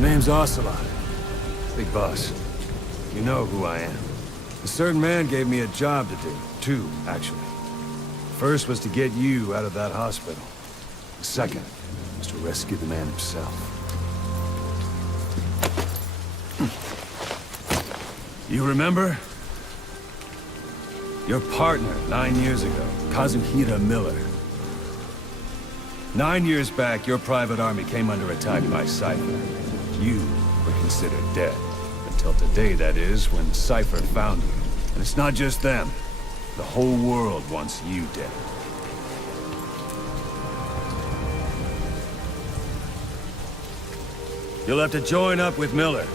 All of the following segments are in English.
The name's Ocelot. Big boss. You know who I am. A certain man gave me a job to do. Two, actually. First was to get you out of that hospital. The second was to rescue the man himself. You remember? Your partner 9 years ago, Kazuhira Miller. 9 years back, your private army came under attack by Cypher. You were considered dead. Until today, that is, when Cypher found you. And it's not just them. The whole world wants you dead. You'll have to join up with Miller.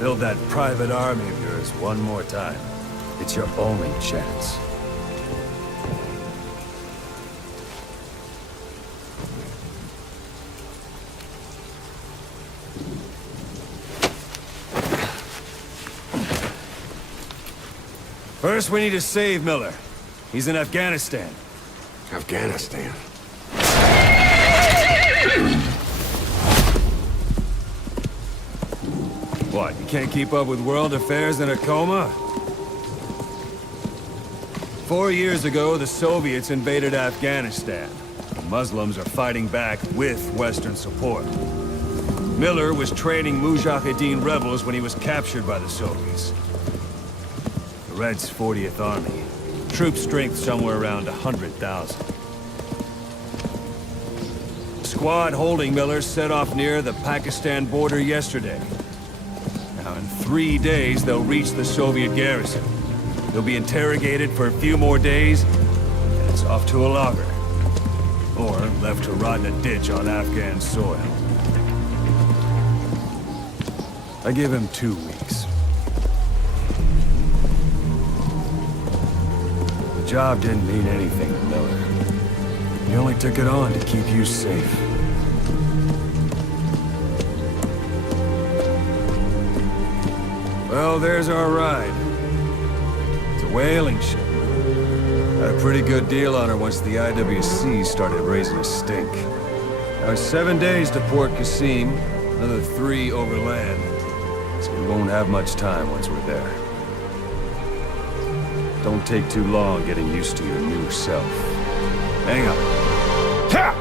Build that private army of yours one more time. It's your only chance. First, we need to save Miller. He's in Afghanistan. Afghanistan? What, you can't keep up with world affairs in a coma? 4 years ago, the Soviets invaded Afghanistan. The Muslims are fighting back with Western support. Miller was training Mujahideen rebels when he was captured by the Soviets. The Reds' 40th Army. Troop strength somewhere around 100,000. The squad holding Miller set off near the Pakistan border yesterday. Now, in 3 days, they'll reach the Soviet garrison. They'll be interrogated for a few more days, and it's off to a lager. Or left to rot in a ditch on Afghan soil. I give him 2 weeks. The job didn't mean anything to Miller. He only took it on to keep you safe. Well, there's our ride. It's a whaling ship. Had a pretty good deal on her once the IWC started raising a stink. Now it's 7 days to Port Qasim, another 3 overland. So we won't have much time once we're there. Don't take too long getting used to your new self. Hang on. Ha!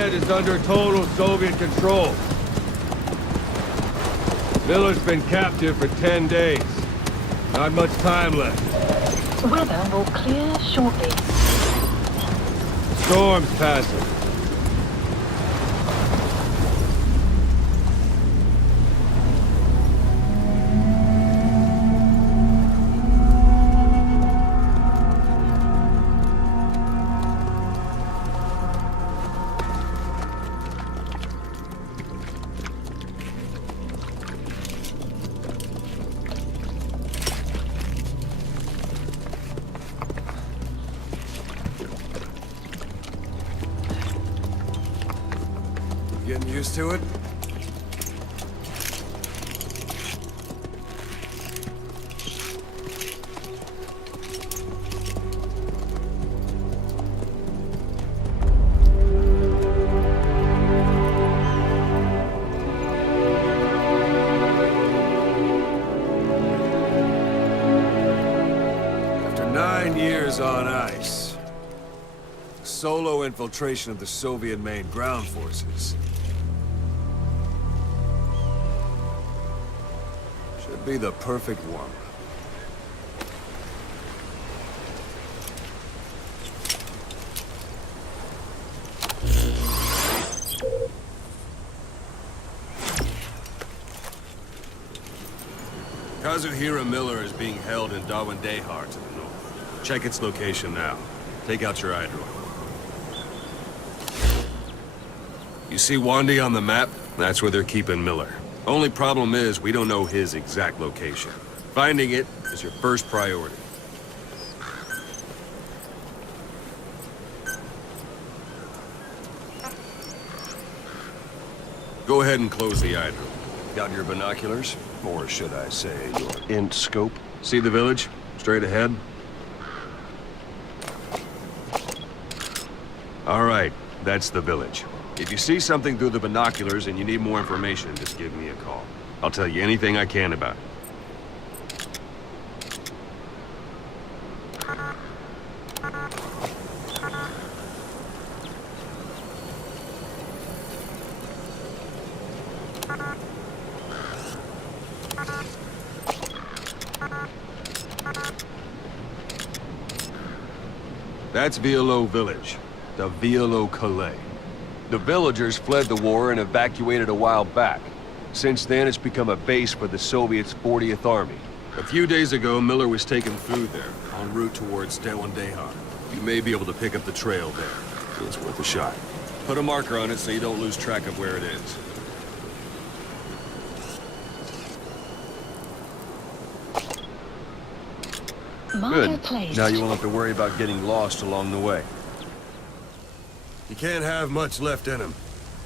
land is under total Soviet control. Miller's been captive for 10 days. Not much time left. Weather will clear shortly. Storm's passing. Getting used to it? After 9 years on ice, solo infiltration of the Soviet main ground forces should be the perfect warm-up. Kazuhira Miller is being held in Dawandehar to the north. Check its location now. Take out your iDrone. You see Wandy on the map? That's where they're keeping Miller. Only problem is, we don't know his exact location. Finding it is your first priority. Go ahead and close the iDrone. Got your binoculars? Or should I say, your int scope? See the village? Straight ahead? All right, that's the village. If you see something through the binoculars and you need more information, just give me a call. I'll tell you anything I can about it. That's Violo Village, the Violo Calais. The villagers fled the war and evacuated a while back. Since then, it's become a base for the Soviets' 40th Army. A few days ago, Miller was taking food there, en route towards Dawandehar. You may be able to pick up the trail there. It's worth a shot. Put a marker on it so you don't lose track of where it is. Marker Good. placed. Now you won't have to worry about getting lost along the way. He can't have much left in him.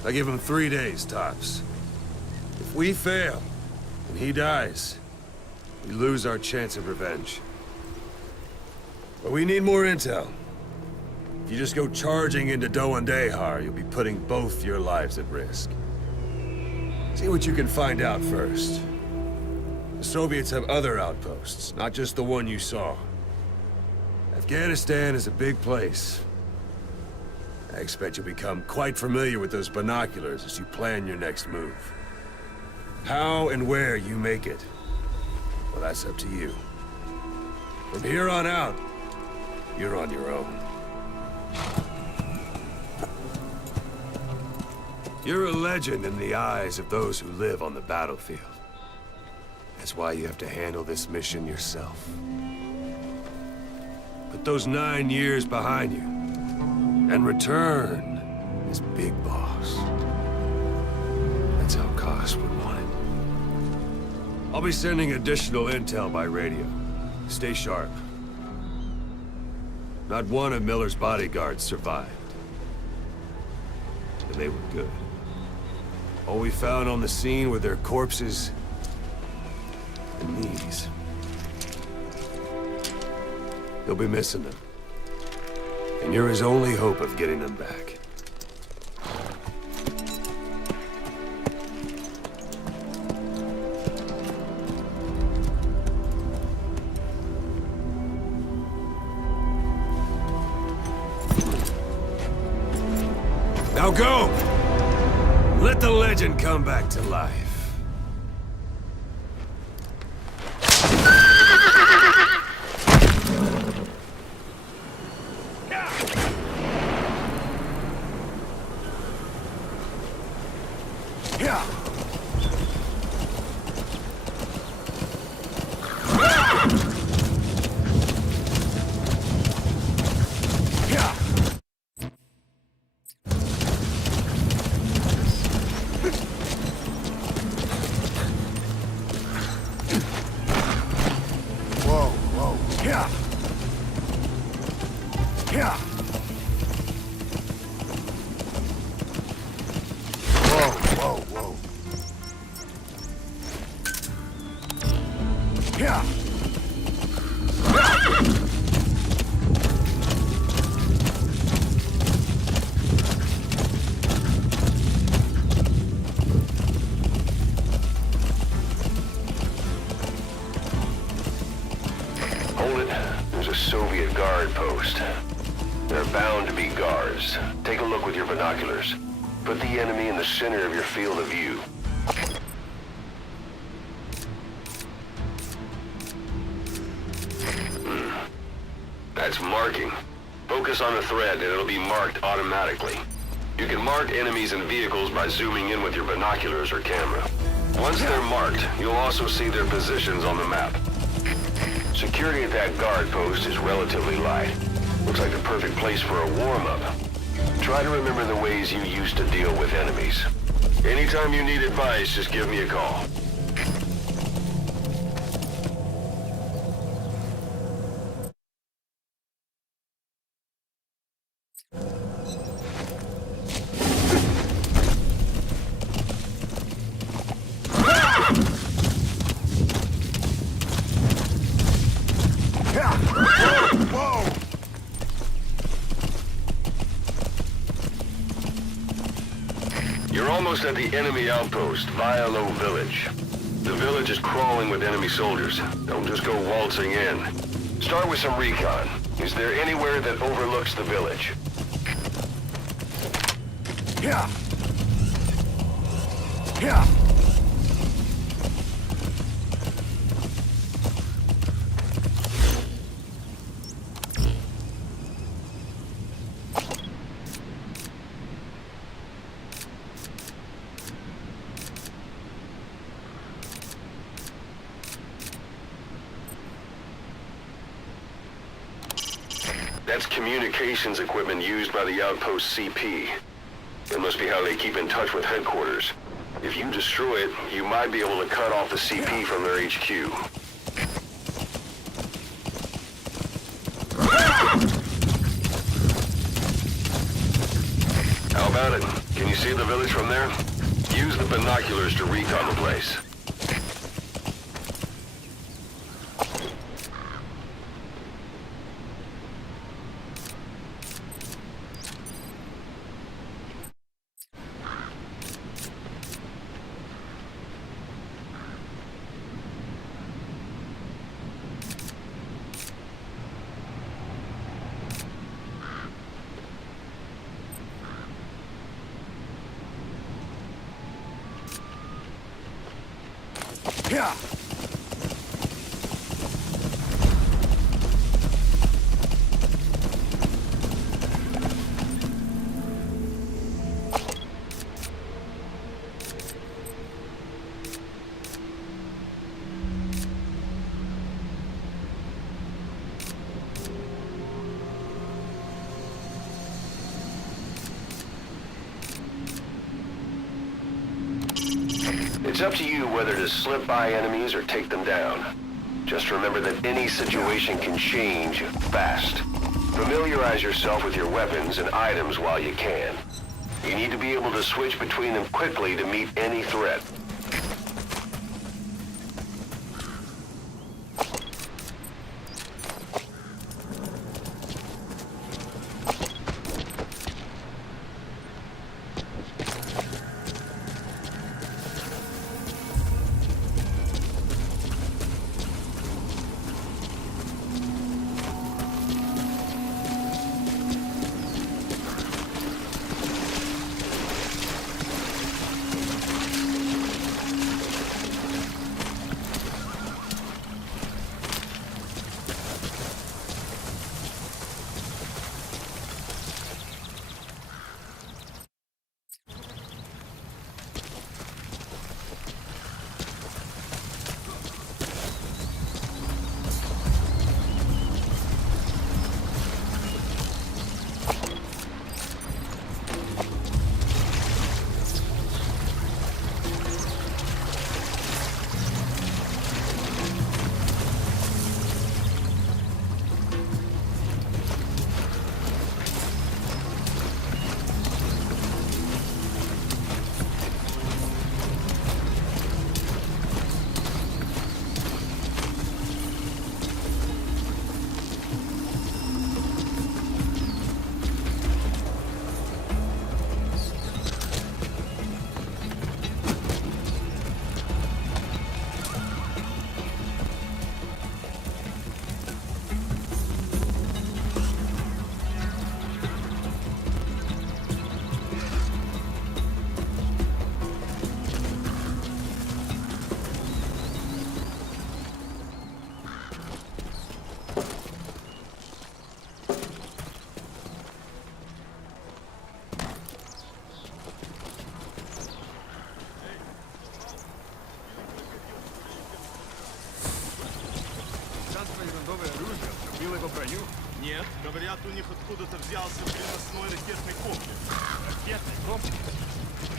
I give him 3 days, tops. If we fail, and he dies, we lose our chance of revenge. But we need more intel. If you just go charging into Dawandehar, you'll be putting both your lives at risk. See what you can find out first. The Soviets have other outposts, not just the one you saw. Afghanistan is a big place. I expect you'll become quite familiar with those binoculars as you plan your next move. How and where you make it, well, that's up to you. From here on out, you're on your own. You're a legend in the eyes of those who live on the battlefield. That's why you have to handle this mission yourself. Put those 9 years behind you, and return as Big Boss. That's how Koss would want it. I'll be sending additional intel by radio. Stay sharp. Not one of Miller's bodyguards survived. And they were good. All we found on the scene were their corpses and knees. You'll be missing them. And you're his only hope of getting them back. Now go! Let the legend come back to life. Yeah. Yeah. Yeah. Whoa, whoa, whoa. Yeah. Hold it. There's a Soviet guard post. There are bound to be guards. Take a look with your binoculars. Put the enemy in the center of your field of view. That's marking. Focus on the thread and it'll be marked automatically. You can mark enemies and vehicles by zooming in with your binoculars or camera. Once they're marked, you'll also see their positions on the map. Security at that guard post is relatively light. Looks like the perfect place for a warm-up. Try to remember the ways you used to deal with enemies. Anytime you need advice, just give me a call. Whoa! You're almost at the enemy outpost, Vialo Village. The village is crawling with enemy soldiers. Don't just go waltzing in. Start with some recon. Is there anywhere that overlooks the village? Yeah. Yeah. That's communications equipment used by the outpost CP. That must be how they keep in touch with headquarters. If you destroy it, you might be able to cut off the CP from their HQ. How about it? Can you see the village from there? Use the binoculars to recon the place. Yeah. It's up to you whether to slip by enemies or take them down. Just remember that any situation can change fast. Familiarize yourself with your weapons and items while you can. You need to be able to switch between them quickly to meet any threat. ерундовое оружие пробил его броню. Нет, говорят, у них откуда-то взялся переносной ракетный комплекс. Ракетный комплекс.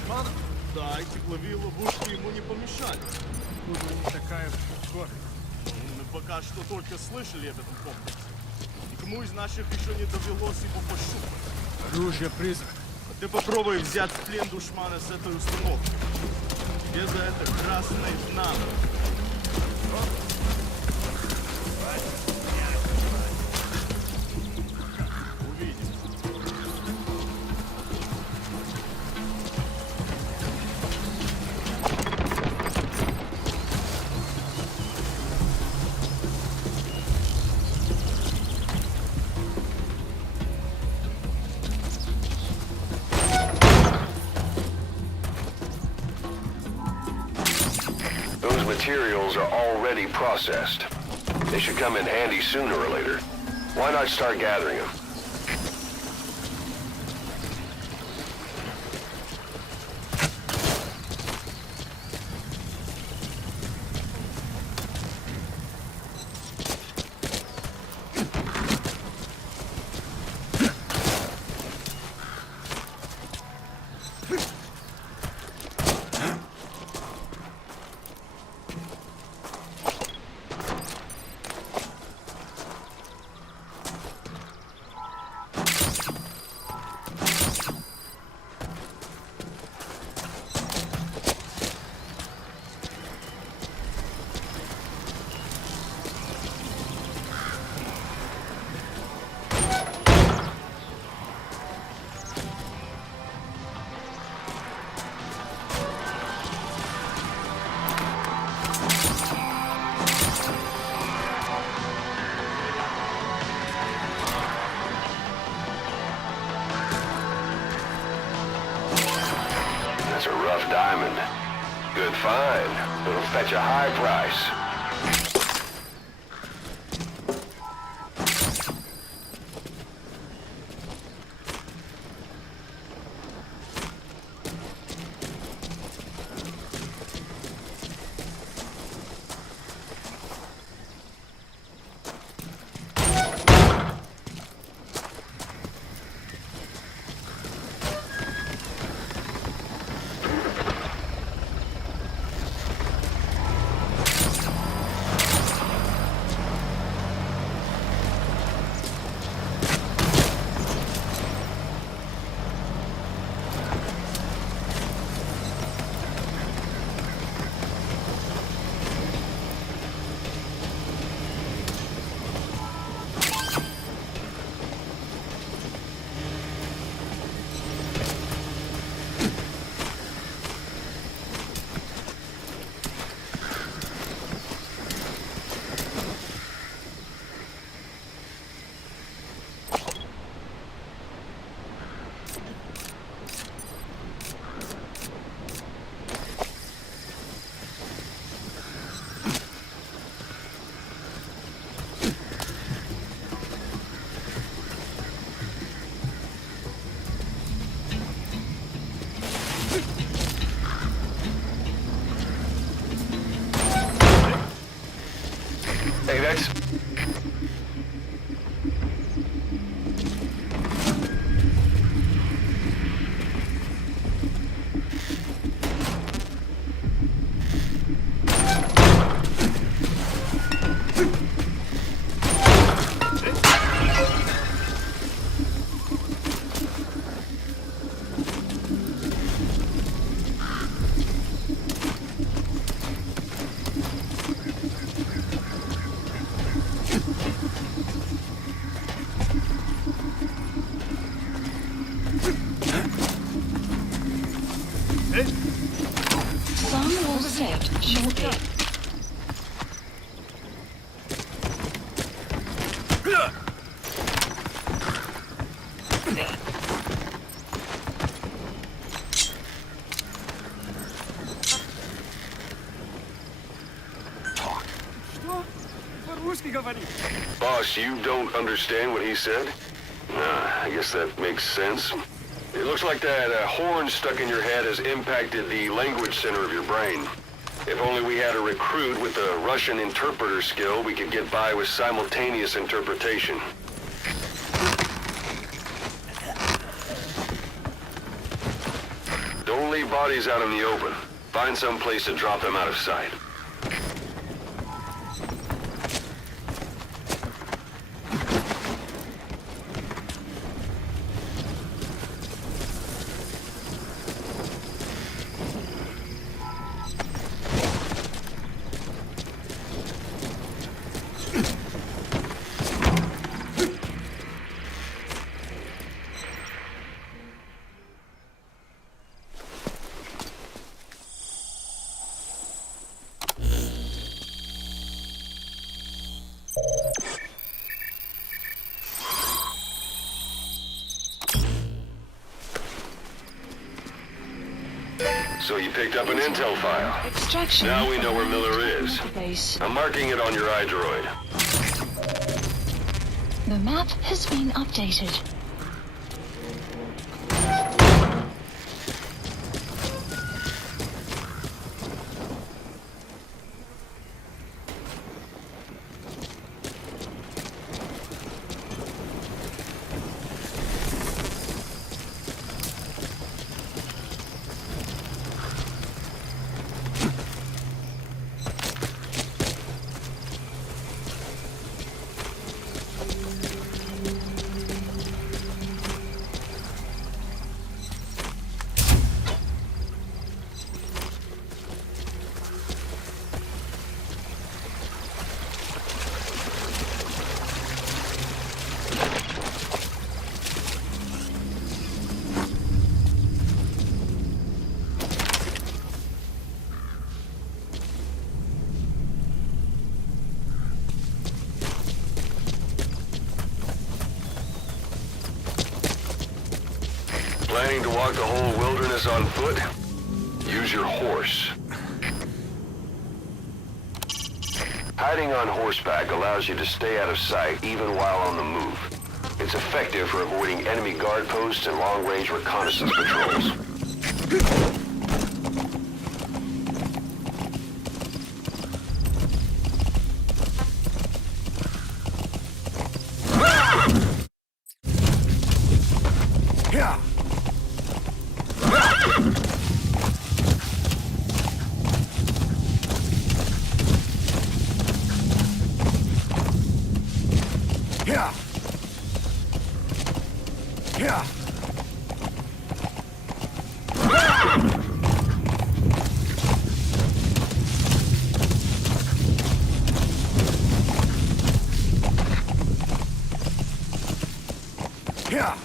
Мало, Да, и тепловые ловушки ему не помешали. откуда у них такая скорость. Мы пока что только слышали об этом комплексе. Никому из наших еще не довелось его пощупать. Оружие-призрак. А ты попробуй взять в плен душмана с этой установки. Тебе за это красное знамя. Увидим. Those materials are already processed. They should come in handy sooner or later. Why not start gathering them? That's a rough diamond. Good find. It'll fetch a high price. Hey, that's... Some will set shortly. Что? По-русски говорит. Boss, you don't understand what he said? Nah, I guess that makes sense. It looks like that horn stuck in your head has impacted the language center of your brain. If only we had a recruit with the Russian interpreter skill, we could get by with simultaneous interpretation. Don't leave bodies out in the open. Find some place to drop them out of sight. So you picked up an intel file. Extraction. Now we know where Miller is. Base. I'm marking it on your iDroid. The map has been updated. Planning to walk the whole wilderness on foot? Use your horse. Hiding on horseback allows you to stay out of sight even while on the move. It's effective for avoiding enemy guard posts and long-range reconnaissance patrols. Yeah. Yeah. Yeah. Yeah.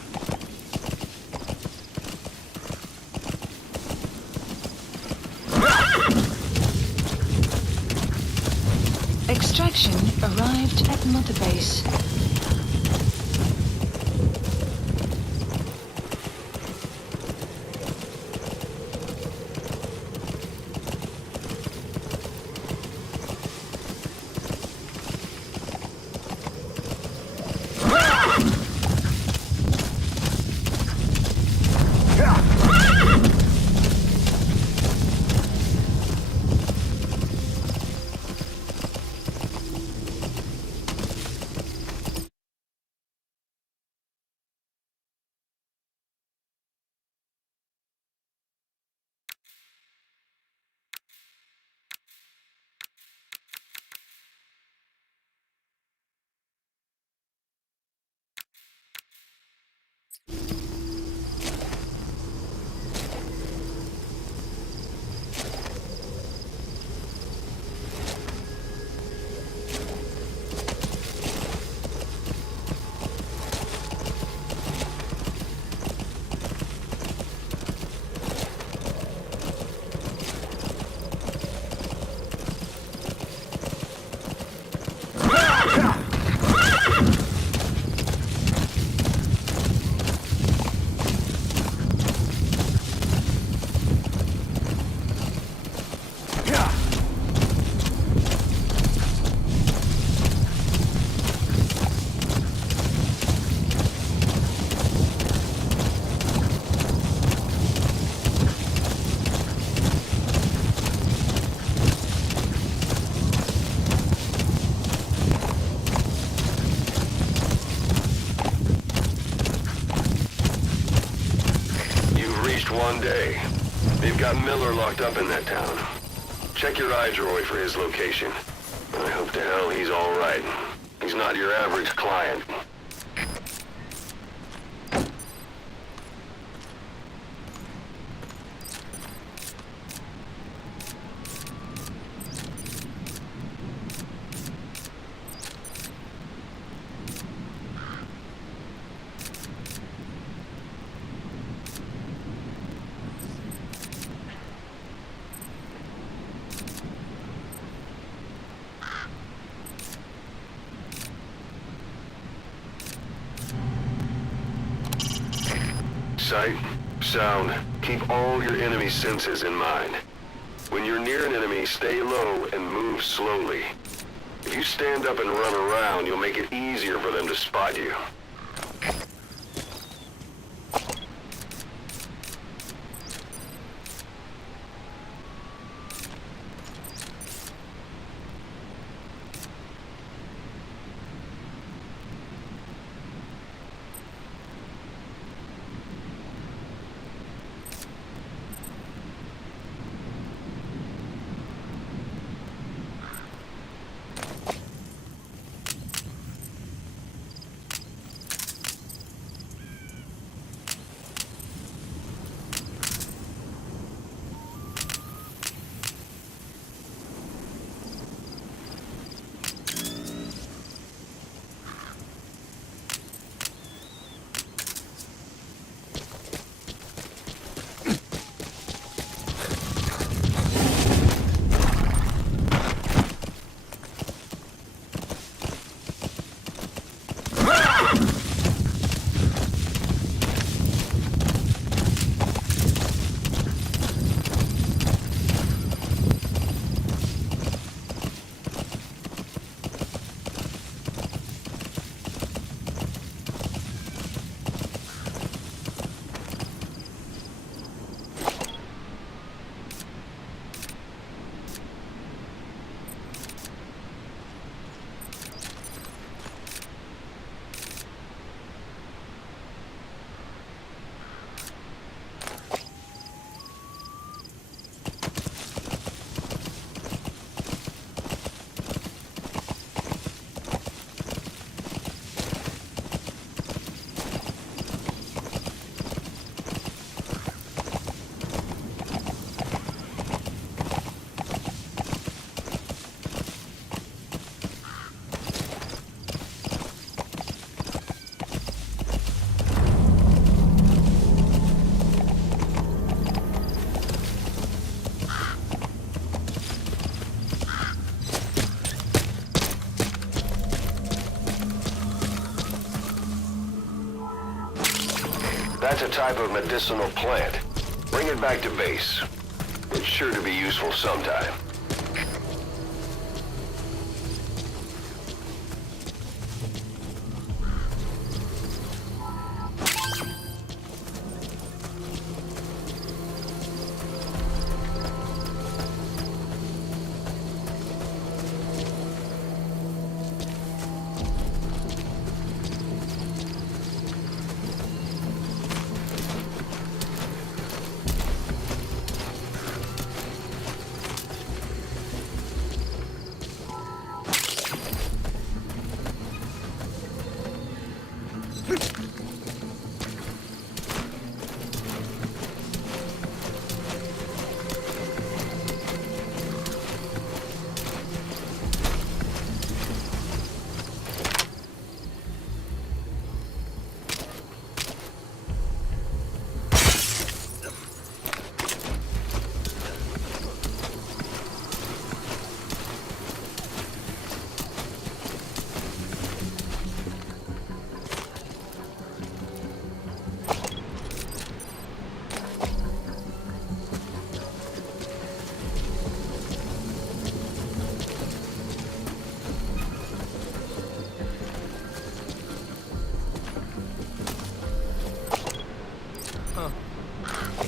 Extraction arrived at Mother Base. one day. They've got Miller locked up in that town. Check your iDroid for his location. I hope to hell he's all right. He's not your average client. Sight, sound, keep all your enemy senses in mind. When you're near an enemy, stay low and move slowly. If you stand up and run around, you'll make it easier for them to spot you. That's a type of medicinal plant. Bring it back to base. It's sure to be useful sometime.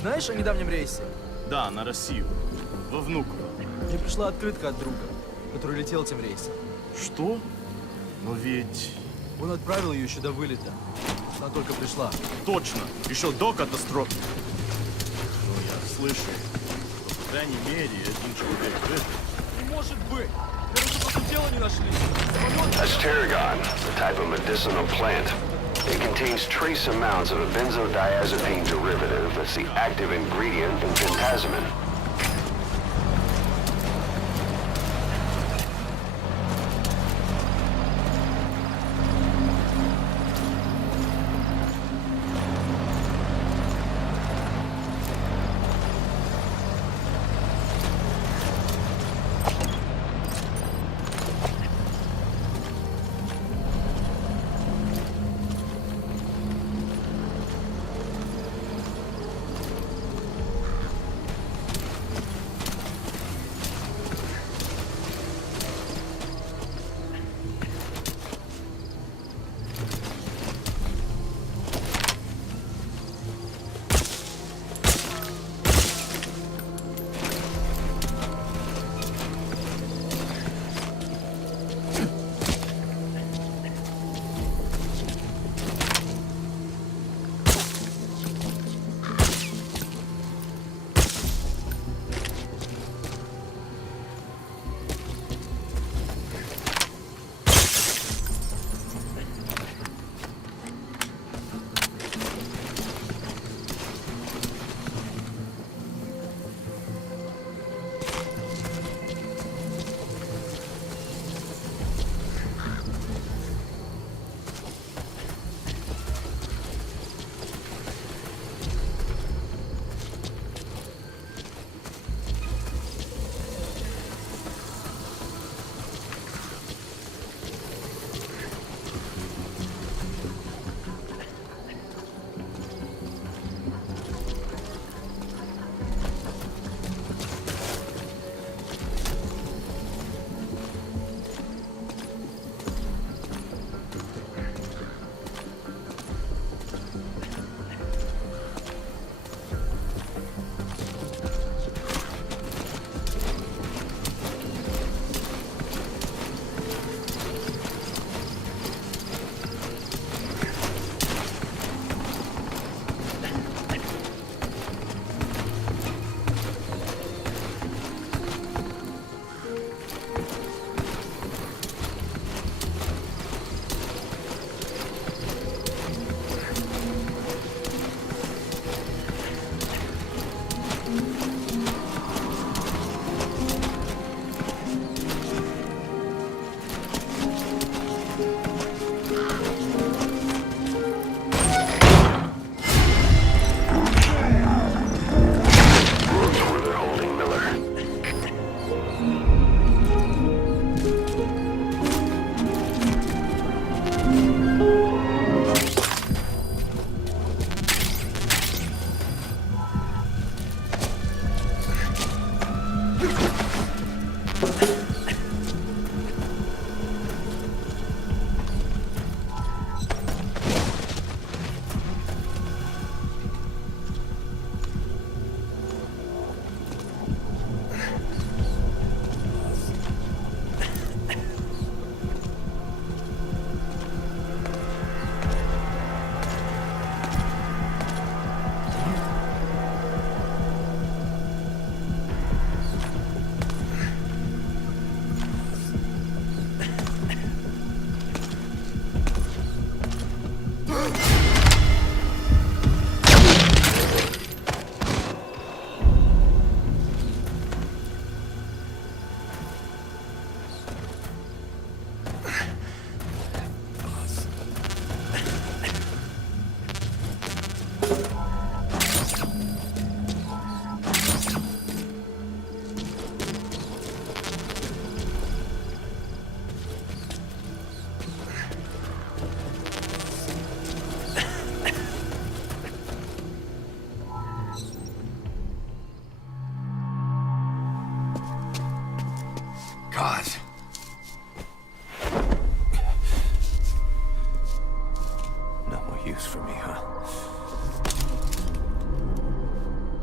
Знаешь о недавнем рейсе? Да, на Россию. Во Внуково. Мне пришла открытка от друга, который летел этим рейсом. Что? Но ведь... Он отправил ее еще до вылета. Она только пришла. Точно. Еще до катастрофы. Слышали? По крайней мере, один человек жив. Не может быть! Мы просто тело не нашли. That's tarragon, a type of medicinal plant. It contains trace amounts of a benzodiazepine derivative that's the active ingredient in pentazemin.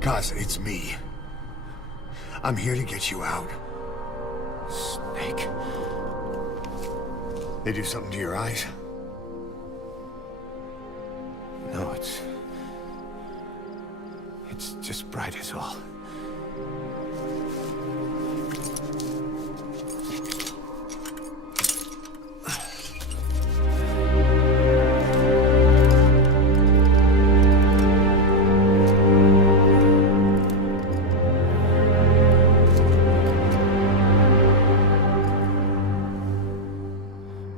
Kaz, it's me. I'm here to get you out. Snake. They do something to your eyes? No, It's just bright as all.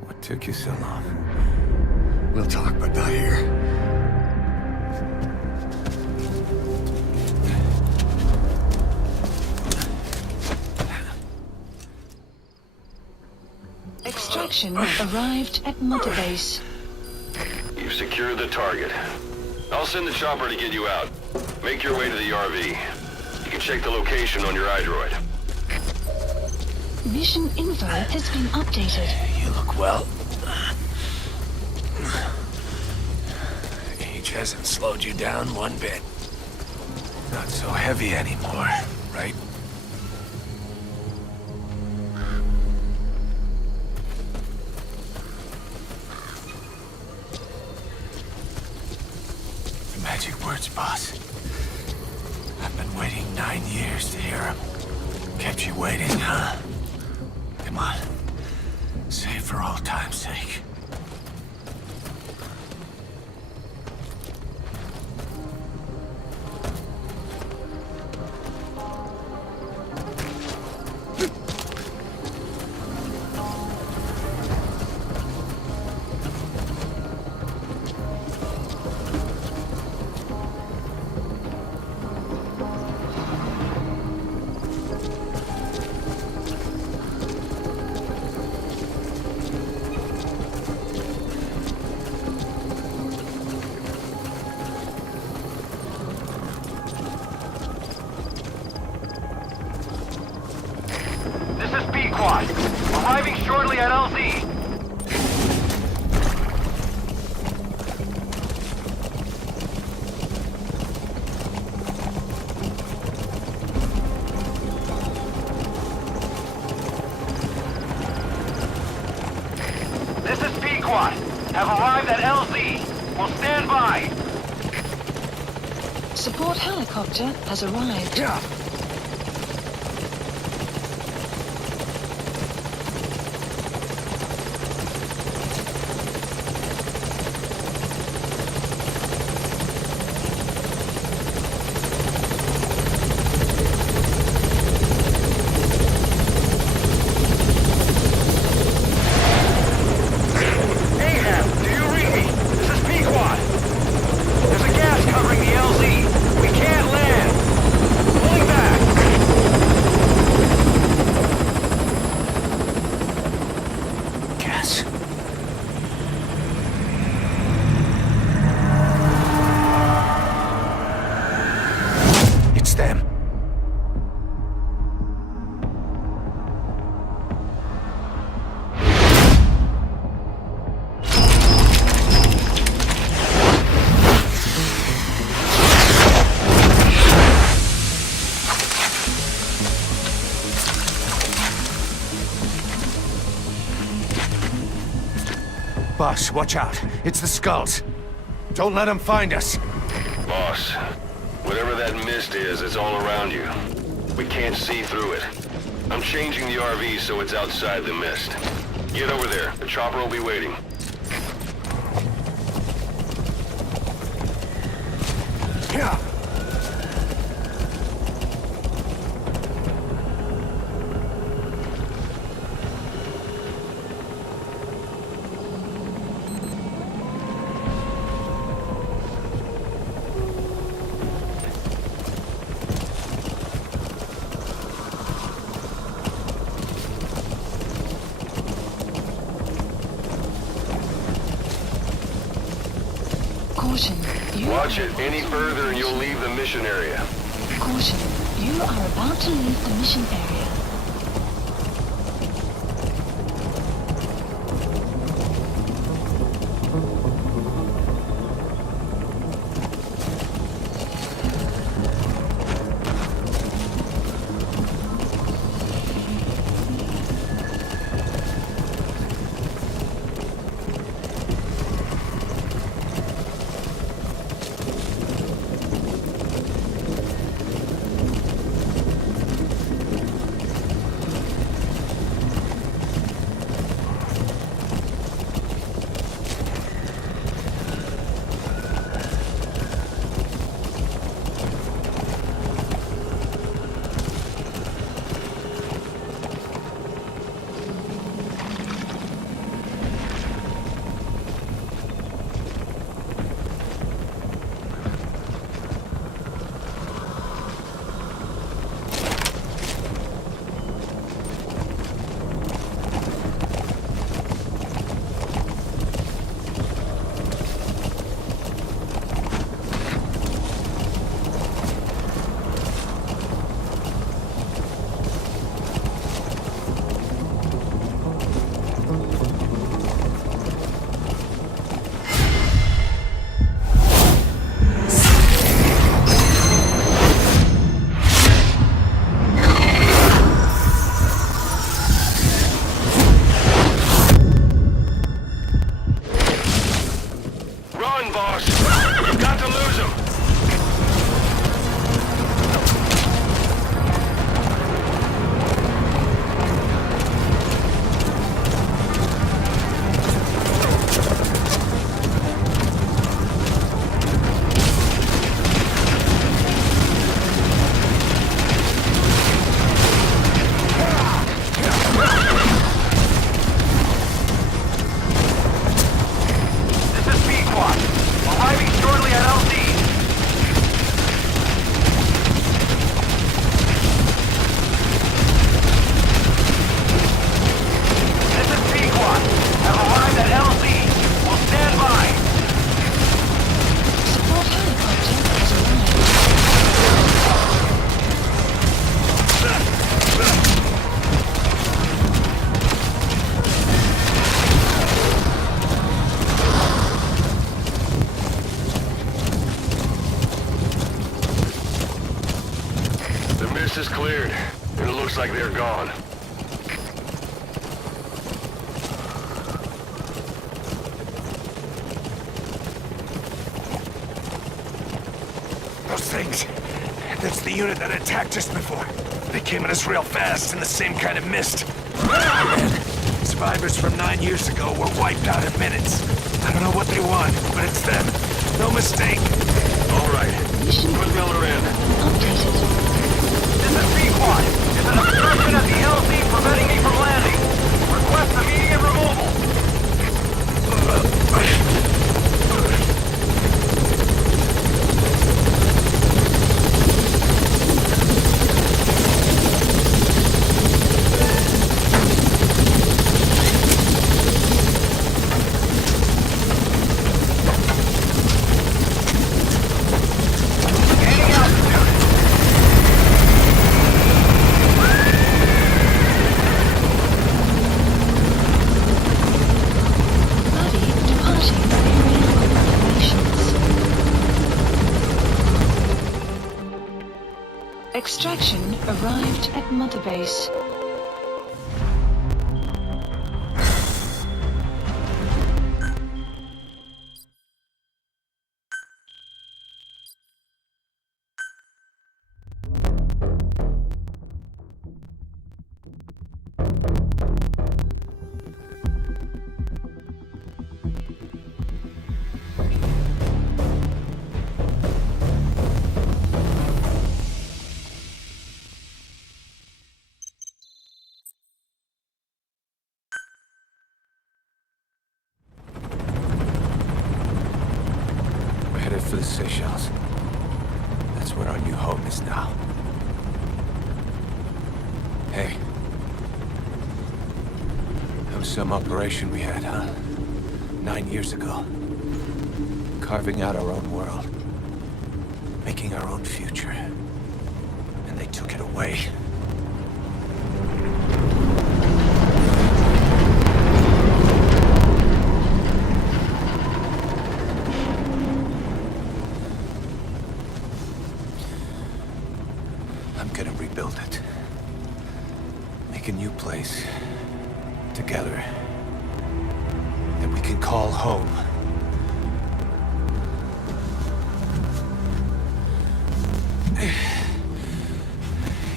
What took you so long? We'll talk, but not here. Extraction arrived at Mother Base. You've secured the target. I'll send the chopper to get you out. Make your way to the RV. You can check the location on your iDroid. Mission info has been updated. You look well. Age hasn't slowed you down one bit. Not so heavy anymore, right? The magic words, boss. I've been waiting 9 years to hear them. Kept you waiting, huh? Come on. Say it for old time's sake. This is Pequod. Arriving shortly at LZ. This is Pequod. Have arrived at LZ. Will stand by. Support helicopter has arrived. Ahab, do you read me? This is Pequod. There's a gas covering the LZ. We can't land. Pulling back. Gas. It's them. Boss, watch out. It's the Skulls. Don't let them find us. Boss, whatever that mist is, it's all around you. We can't see through it. I'm changing the RV so it's outside the mist. Get over there. The chopper will be waiting. Yeah. Caution. Watch it any further and you'll leave the mission area. Caution. You are about to leave the mission area. on, boss. You've got to lose him. This is Pequod. Arriving shortly at LZ. This is Pequod. Have arrived at LZ. We'll stand by. Support helicopter has arrived. The mist is cleared, and it looks like they're gone. Those things. That's the unit that attacked us before. They came at us real fast in the same kind of mist. Survivors from 9 years ago were wiped out in minutes. I don't know what they want, but it's them. No mistake. All right. Mission Put Miller in. updated. This is Pequod. There's an obstruction at the LZ preventing me from landing. Request immediate removal. Gaining altitude. Buddy departing aerial operations. Extraction arrived at Mother Base. We're headed for the Seychelles. That's where our new home is now. Hey. That was some operation we had, huh? 9 years ago. Carving out our own world. Making our own future. And they took it away. I'm gonna rebuild it. Make a new place. Together. That we can call home.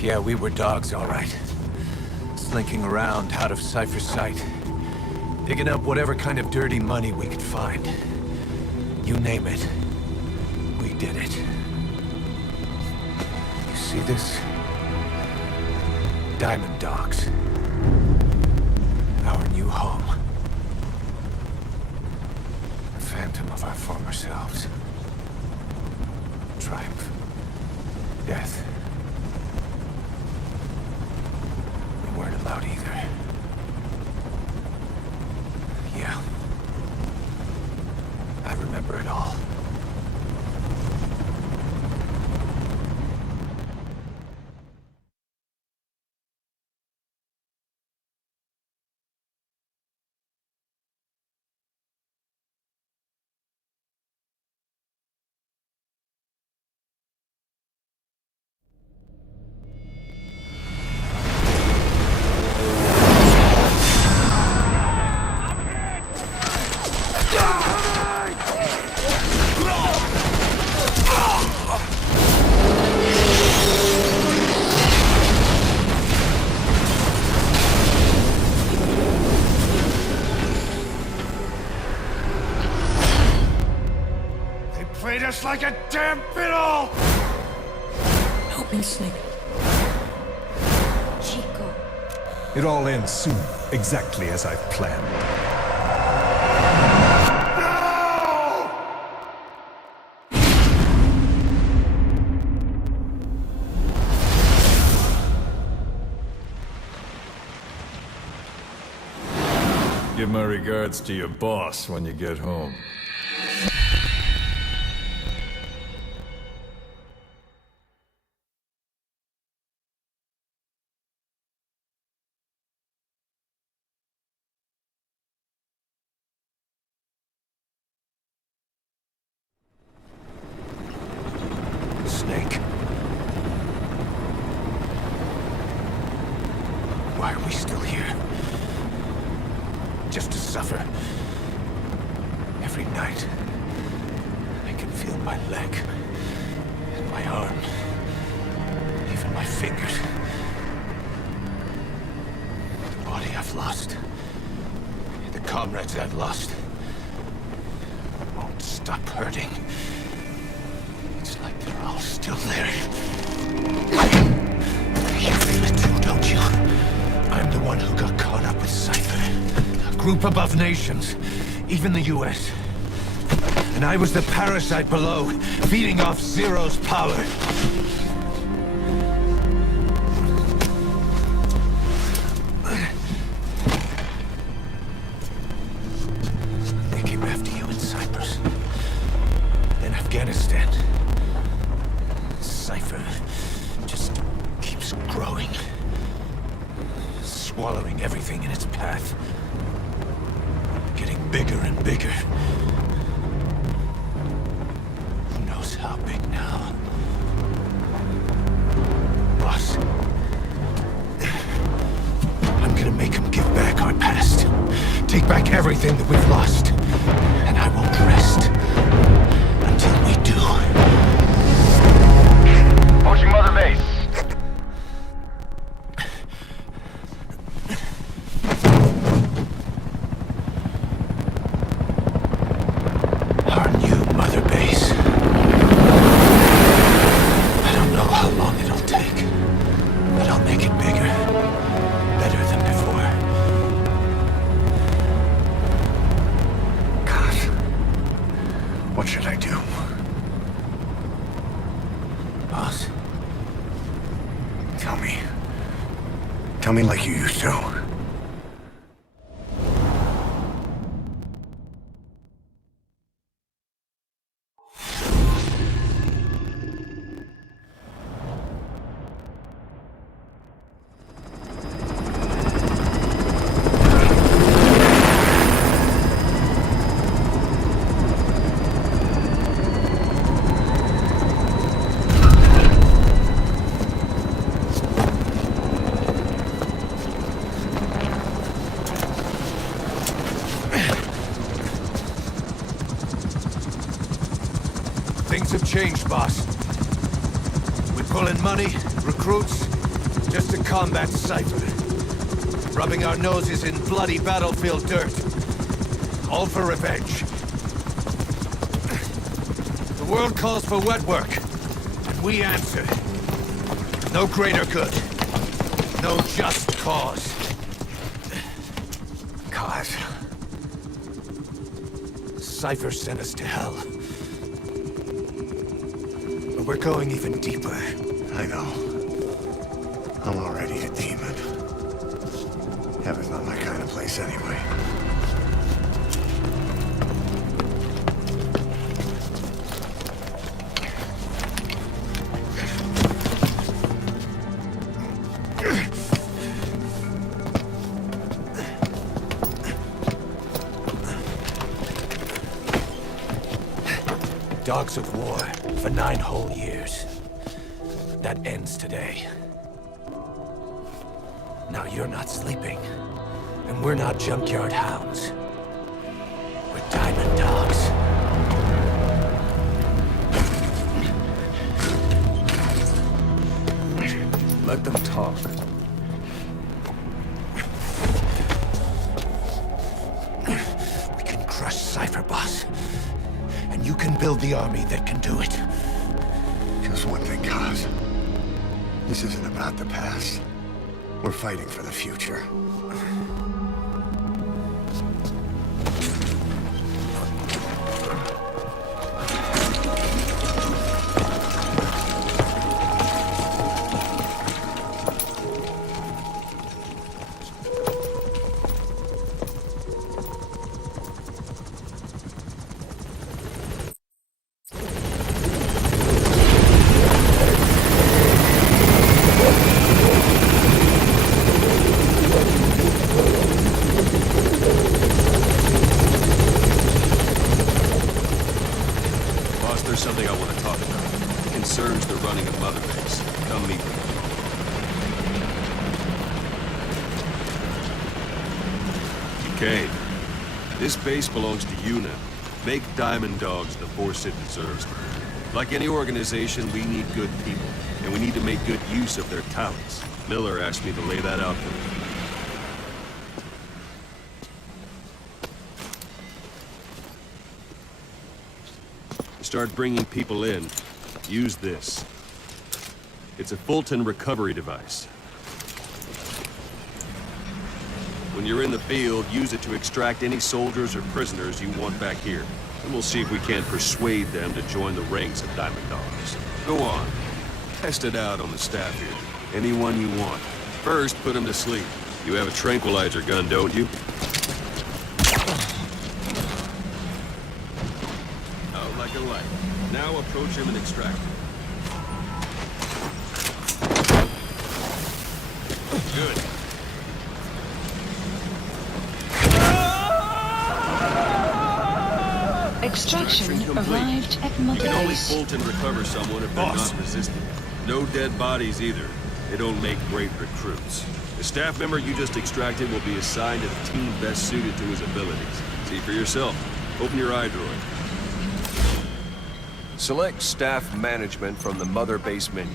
Yeah, we were dogs, all right. Slinking around out of Cypher's sight. Digging up whatever kind of dirty money we could find. You name it. We did it. You see this? Diamond Dogs. Our new home. A phantom of our former selves. Triumph. Death. We weren't allowed either. Yeah. I remember it all. treat us like a damn fiddle! Help me, Snake. Chico. It all ends soon, exactly as I've planned. Give my regards to your boss when you get home. Snake. Why are we still here? Just to suffer. Every night, I can feel my leg, and my arm, even my fingers. The body I've lost, the comrades I've lost, won't stop hurting. It's like they're all still there. You feel it too, don't you? I'm the one who got caught up with Cypher. A group above nations, even the US. And I was the parasite below, feeding off Zero's power. They came after you in Cyprus. Then Afghanistan. Cypher just keeps growing. Swallowing everything in its path. Getting bigger and bigger. Who knows how big now? Boss. I'm gonna make him give back our past. Take back everything that we've lost. And I won't rest until we do. Approaching Mother Base. Our new Mother Base. I don't know how long it'll take, but I'll make it bigger. Better than before. God. What should I do? Boss, Tell me. Tell me like you used to. things have changed, boss. We pull in money, recruits, just to combat Cypher. Rubbing our noses in bloody battlefield dirt. All for revenge. The world calls for wet work, and we answer. No greater good. No just cause. God. Cypher sent us to hell. But we're going even deeper. I know. I'm already a demon. Heaven's not my kind of place anyway. Dogs of war for 9 whole years. That ends today. Now you're not sleeping, and we're not junkyard hounds. We're diamond dogs. Let them talk. We can crush Cypher, boss. And you can can build the army that can do it. Just one thing, Kaz. This isn't about the past. We're fighting for the future. There's something I want to talk about. It concerns the running of Mother Base. Come meet me. Duquesne, this base belongs to you now. Make Diamond Dogs the force it deserves. Like any organization, we need good people, and we need to make good use of their talents. Miller asked me to lay that out for you. Start bringing people in, use this. It's a Fulton recovery device. When you're in the field, use it to extract any soldiers or prisoners you want back here. And we'll see if we can't persuade them to join the ranks of Diamond Dogs. Go on. Test it out on the staff here. Anyone you want. First, put them to sleep. You have a tranquilizer gun, don't you? Like a light. Now approach him and extract him. Good. Extraction arrived at Mother You can only Base. bolt and recover someone if they're not resistant. No dead bodies either. They don't make great recruits. The staff member you just extracted will be assigned to the team best suited to his abilities. See for yourself. Open your iDroid. Select Staff Management from the Mother Base menu.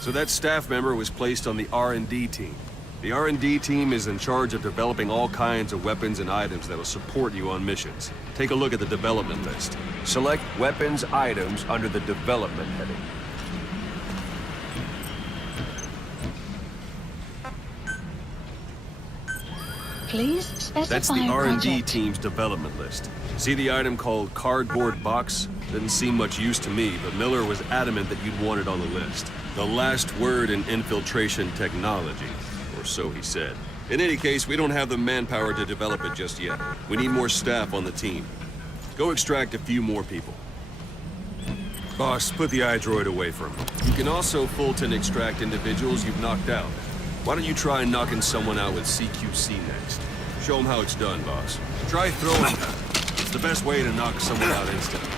So that staff member was placed on the R&D team. The R&D team is in charge of developing all kinds of weapons and items that will support you on missions. Take a look at the development list. Select Weapons Items under the Development heading. Please specify That's the R&D project. team's development list. See the item called Cardboard Box? Didn't seem much use to me, but Miller was adamant that you'd want it on the list. The last word in infiltration technology, or so he said. In any case, we don't have the manpower to develop it just yet. We need more staff on the team. Go extract a few more people. Boss, put the iDroid away from him. You can also Fulton extract individuals you've knocked out. Why don't you try knocking someone out with CQC next? Show them how it's done, boss. Try throwing them. It's the best way to knock someone out instantly.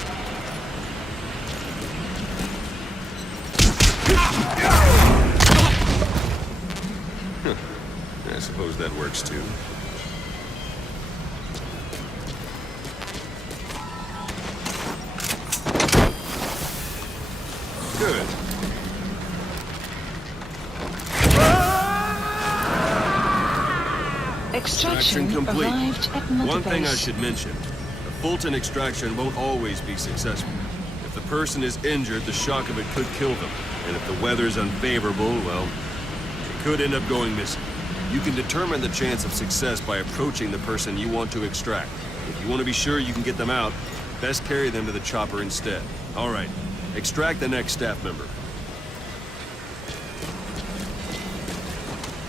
I suppose that works too. Good. Extraction complete. arrived at Mother One thing I Base. should mention. A Fulton extraction won't always be successful. If the person is injured, the shock of it could kill them. And if the weather's unfavorable, well, it could end up going missing. You can determine the chance of success by approaching the person you want to extract. If you want to be sure you can get them out, best carry them to the chopper instead. All right, extract the next staff member.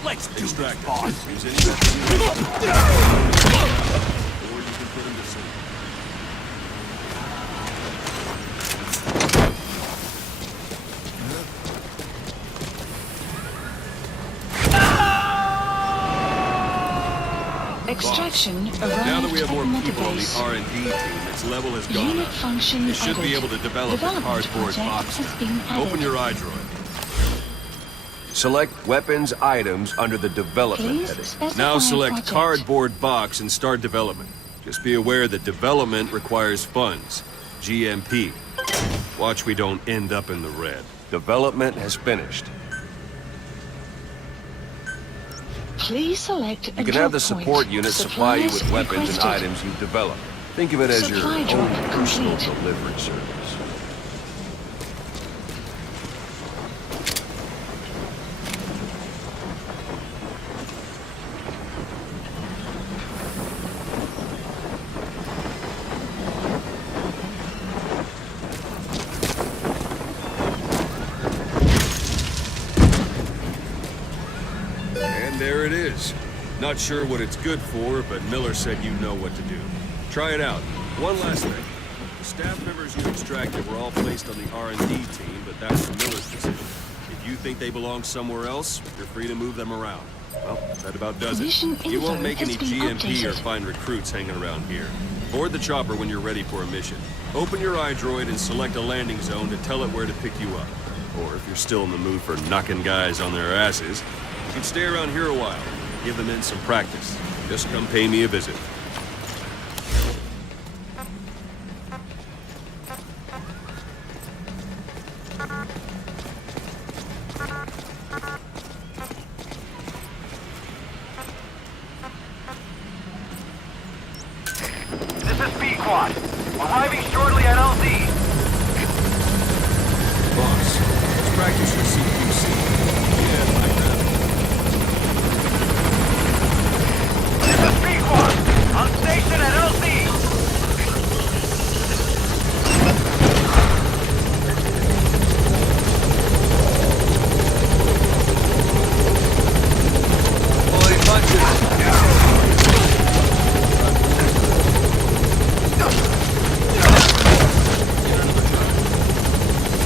Let's do Extract this, boss. Use any weapon you want. Or you can put him to sleep. Extraction arrived Now that we have more at Mother people on the Base. R&D team, its level has gone Unit up. function They should be added. able to develop the Development cardboard project box has been now. Open added. your iDroid. Select Weapons Items under the Development Please heading. specify Now select project. Cardboard Box and start development. Just be aware that development requires funds. GMP. Watch we don't end up in the red. Development has finished. Please select a You can drop have the support point. unit supply you with Supplies weapons and requested. items you've developed. Think of it as your Supply own drop personal complete. delivery service. And there it is. Not sure what it's good for, but Miller said you know what to do. Try it out. One last thing. The staff members you extracted were all placed on the R&D team, but that was Miller's decision. If you think they belong somewhere else, you're free to move them around. Well, that about does Mission it. You won't info make any has been GMP or updated. find recruits hanging around here. Board the chopper when you're ready for a mission. Open your iDroid and select a landing zone to tell it where to pick you up. Or if you're still in the mood for knocking guys on their asses, you can stay around here a while. Give the men some practice. Just come pay me a visit. This is Pequod. Arriving shortly at LZ. Boss, let's practice your CQC. Yeah, like that. This is Pequod. On station at LZ. Holy punches!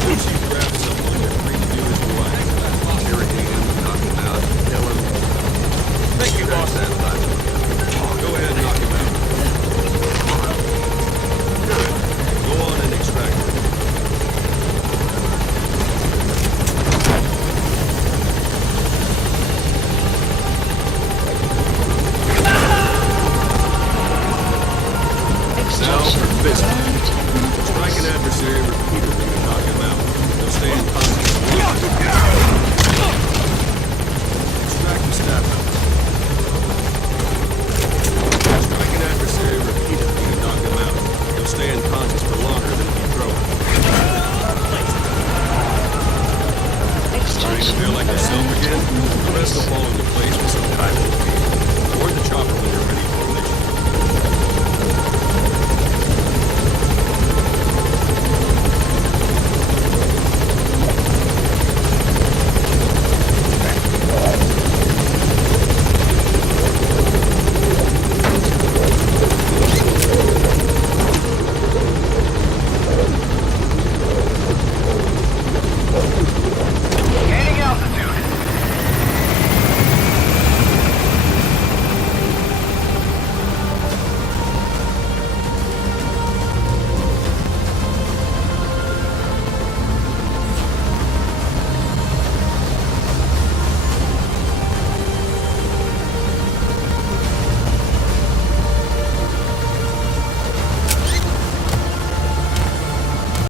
Once you grab someone, you're free to do as you like. Irritate him, knock him out, kill him. Thank you, boss. Go ahead and knock him out. Good. Go on and extract him. Now for business. Strike an adversary repeatedly to knock him out. They'll stay in constant. Extract the staff member. Strike an adversary repeatedly.